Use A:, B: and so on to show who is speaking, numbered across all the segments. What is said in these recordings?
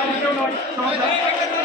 A: Ja, ik heb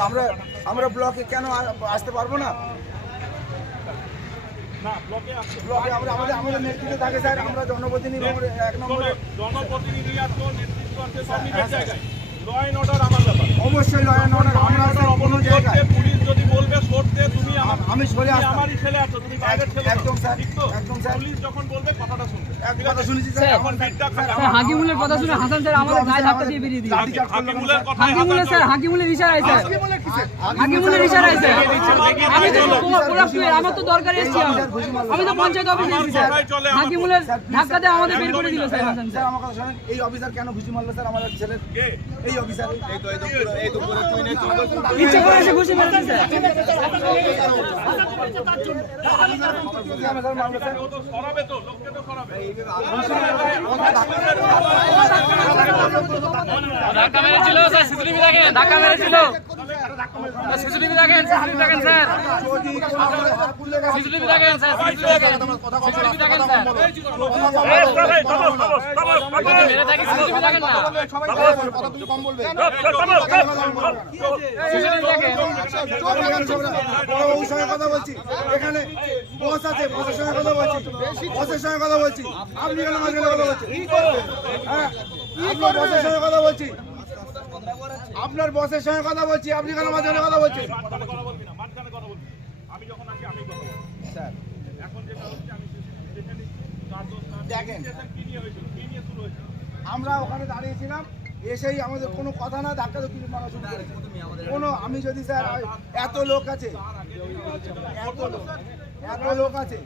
A: আমরা আমরা ব্লকে কেন আসতে পারব না?
B: ব্লকে
A: আমরা আমাদের আমাদের নেতৃত্ব থাকে স্যার আমরা জনপ্রতিনিধি এক নম্বরে।
B: জনপ্রতিনিধি নেতৃত্ব
A: হ্যাঁ, অবশ্যই লয় অ্যান্ড অর্ডার আমরা কোনো জায়গায়
B: সরতে তুমি
A: আমি সরে
B: আমারই ছেলে আছো তুমি বাইরের ছেলে
A: একদম স্যার, একদম স্যার।
B: পুলিশ যখন বলবে কথাটা শুনবে।
A: এক কথা শুনেছি স্যার
B: এখন ভিড়টা
A: স্যার,
C: হাকিমুলের কথা শুনে হাসান স্যার আমাদের গায়ে ধাক্কা দিয়ে বেরিয়ে দিল
A: লাঠি চার্জ
B: হাকিমুলের
A: স্যার।
C: হাকিমুলের
B: হাসান
C: স্যার হাকিমুলের ইশারায় স্যার।
A: হাকিমুলের
C: ইশারায় স্যার। আমি তো
B: চলো।
C: আমার তো দরকার এসেছি আমি আমি তো পঞ্চায়েত অফিসে এসেছি স্যার।
B: কথাই চলে, আমার
C: হাকিমুলের ধাক্কা দিয়ে আমাদের বের করে দিল স্যার হাসান
A: স্যার
C: স্যার।
A: আমার কথা শোনেন এই অফিসার কেন ঘুষি মারলো স্যার আমার ছেলের এই অফিসার এই তো এই তো এই তো
C: ইচ্ছে করে ঘুষি মেরেছে স্যার ধাক্কা মেরেছিল ধাক্কা মেরেছিল। সিসিটিভি দেখেন সিসিটিভি দেখেন, স্যার। সিসিটিভি দেখেন, স্যার, সিসিটিভি দেখেন। সিসিটিভি দেখেন, স্যার। মেরে থাকি, সিসিটিভি দেখেন না।
A: সঙ্গে কথা বলছি। আছে বসের সঙ্গে কথা বলছি আপনি কেন আপনার বসের সঙ্গে কথা আপনার বলছেন
B: মাঝখানে কথা বলবি না, মাঝখানে কথা বলবি না। আমি যখন আসি আমি কথা বলব। এখন যেটা হচ্ছে আমি দেখে নিচ্ছি, কার দোষ কার দোষ।
A: দেখেন।
B: কি নিয়ে হয়েছিল? কি নিয়ে শুরু হয়েছিল?
A: আমরা ওখানে দাঁড়িয়েছিলাম এসেই আমাদের কোনো কথা না ধাক্কা ধুক্কি মারা শুরু করেছে কোনো আমি যদি স্যার এত লোক আছে এত লোক এত লোক আছে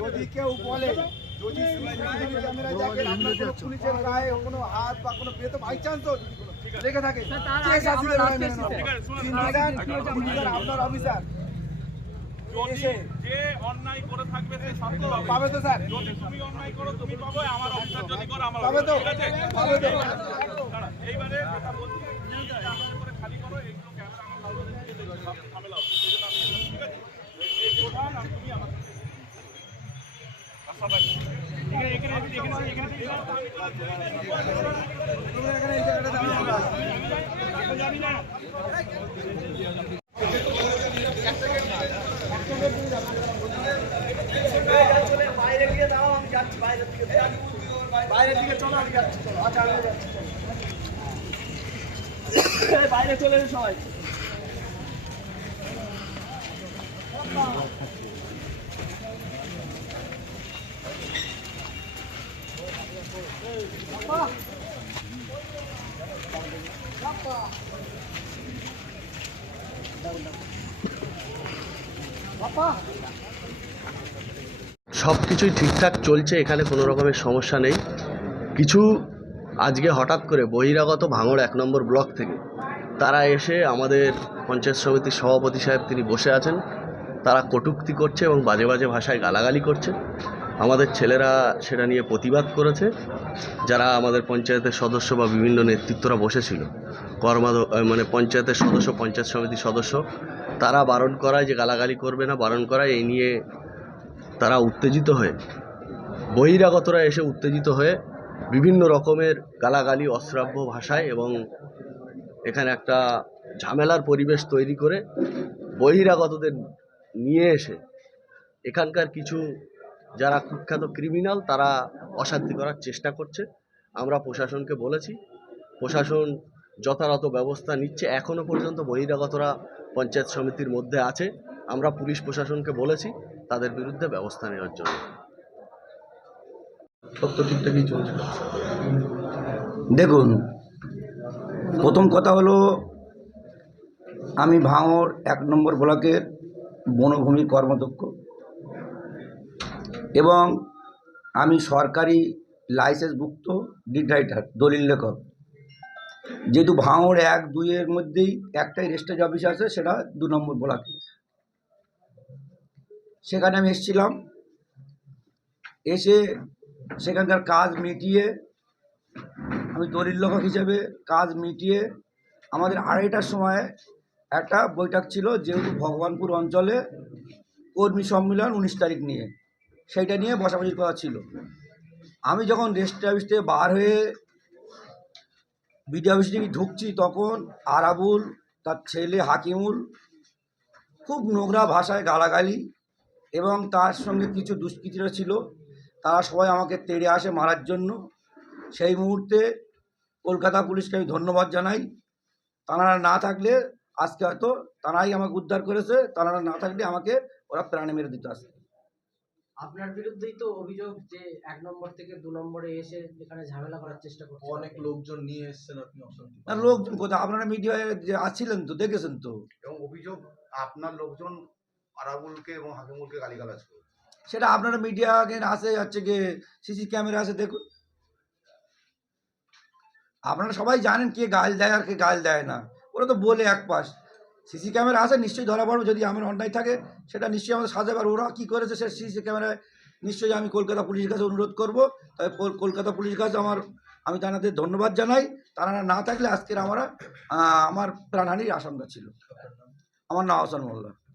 A: যদি কেউ বলে যদি ক্যামেরায় দেখেন আপনার কোনো পুলিশের গায়ে কোনো হাত বা কোনো পেতে বাই চান্স লেগে থাকে। কে শাস্তি দেবে? আমি মেনে নেব। স্যার, আপনার অফিসার।
B: যদি যে অন্যায় করে থাকবে সে শাস্তি পাবে।
A: পাবে। তো স্যার।
B: যদি তুমি অন্যায় করো তুমি পাবে আমার অফিসার যদি করে আমার
A: পাবে তো পাবে তো।
B: এইবারে যেটা বলছি। আমাদের করে খালি করো এইগুলো ক্যামেরা আমার কাউকে সব ঝামেলা হচ্ছে। সেই জন্য আমি এলাম, ঠিক আছে? এই প্রধান আর তুমি আমার সাথে। আচ্ছা এখানে এখানে এখানে এখানে
A: তুমি এখানে এই জায়গাটা দাঁড়িয়ে আমরা আছি।
B: জানি না
A: বাইরের দিকে চলো আমি যাচ্ছি চলো আচ্ছা আমি যাচ্ছি চলো। বাইরে চলে সবাই।
D: সব কিছুই ঠিকঠাক চলছে, এখানে কোনো রকমের সমস্যা নেই। কিছু আজকে হঠাৎ করে বহিরাগত ভাঙড় এক নম্বর ব্লক থেকে তারা এসে আমাদের পঞ্চায়েত সমিতির সভাপতি সাহেব তিনি বসে আছেন। তারা কটূক্তি করছে এবং বাজে বাজে ভাষায় গালাগালি করছে। আমাদের ছেলেরা সেটা নিয়ে প্রতিবাদ করেছে। যারা আমাদের পঞ্চায়েতের সদস্য বা বিভিন্ন নেতৃত্বরা বসেছিল কর্মাদ মানে পঞ্চায়েতের সদস্য, পঞ্চায়েত সমিতির সদস্য, তারা বারণ করায় যে গালাগালি করবে না, বারণ করায় এই নিয়ে তারা উত্তেজিত হয়ে, বহিরাগতরা এসে উত্তেজিত হয়ে বিভিন্ন রকমের গালাগালি, অশ্রাব্য ভাষায় এবং এখানে একটা ঝামেলার পরিবেশ তৈরি করে বহিরাগতদের নিয়ে এসে এখানকার কিছু যারা কুখ্যাত ক্রিমিনাল তারা অশান্তি করার চেষ্টা করছে। আমরা প্রশাসনকে বলেছি প্রশাসন যথাযথ ব্যবস্থা নিচ্ছে। এখনও পর্যন্ত বহিরাগতরা পঞ্চায়েত সমিতির মধ্যে আছে। আমরা পুলিশ প্রশাসনকে বলেছি তাদের বিরুদ্ধে ব্যবস্থা নেওয়ার জন্য।
E: দেখুন প্রথম কথা হলো, আমি ভাঙর এক নম্বর ব্লকের বনভূমি কর্মদক্ষ এবং আমি সরকারি লাইসেন্সভুক্ত ডিড রাইটার দলিল লেখক। যেহেতু ভাঙর এক দুইয়ের মধ্যেই একটাই রেজিস্ট্রেজ অফিস আছে, সেটা দু নম্বর ব্লকে। সেখানে আমি এসেছিলাম, এসে সেখানকার কাজ মিটিয়ে
A: আমি দলিল লেখক হিসেবে কাজ মিটিয়ে আমাদের আড়াইটার সময় একটা বৈঠক ছিল যেহেতু ভগবানপুর অঞ্চলে কর্মী সম্মেলন উনিশ তারিখ নিয়ে। সেইটা নিয়ে বসাবসির কথা ছিল। আমি যখন রেস্ট অফিস থেকে বার হয়ে বিডিও অফিস থেকে ঢুকছি তখন আরাবুল, তার ছেলে হাকিমুল খুব নোংরা ভাষায় গালাগালি এবং তার সঙ্গে কিছু দুষ্কৃতীরা ছিল। তারা সবাই আমাকে তেড়ে আসে মারার জন্য। সেই মুহূর্তে কলকাতা পুলিশকে আমি ধন্যবাদ জানাই। তারা না থাকলে আজকে হয়তো তারাই আমাকে উদ্ধার করেছে তারা না থাকলে আমাকে ওরা প্রাণে মেরে দিতে আসে
F: আপনার বিরুদ্ধেই তো অভিযোগ যে এক নম্বর থেকে দু নম্বরে এসে এখানে ঝামেলা করার চেষ্টা করছে।
G: অনেক লোকজন নিয়ে এসেছেন আপনি অশান্তি
A: আর লোকজন কোথায়? আপনারা মিডিয়ায় যে আসছিলেন তো দেখেছেন তো?
H: এবং অভিযোগ আপনার লোকজন আরাবুলকে এবং হাকিমুলকে গালিগালাজ করে
A: সেটা আপনারা মিডিয়া আসে হচ্ছে গিয়ে সিসি ক্যামেরা আছে দেখুন। আপনারা সবাই জানেন কে গাল দেয় আর কে গাল দেয় না। ওরা তো বলে এক পাশ। সিসি ক্যামেরা আছে, নিশ্চয়ই ধরা পড়বে যদি আমার অন্যায় থাকে। সেটা নিশ্চয়ই আমাদের সাজাবে আর ওরা কী করেছে সে সিসি ক্যামেরায় নিশ্চয়ই আমি কলকাতা পুলিশের কাছে অনুরোধ করব। কল- কলকাতা পুলিশের কাছে আমার, আমি তাদের ধন্যবাদ জানাই। তারা না থাকলে আজকের আমরা আমার প্রাণহানির আশঙ্কা ছিল। আমার নাম হাসান মোল্লা।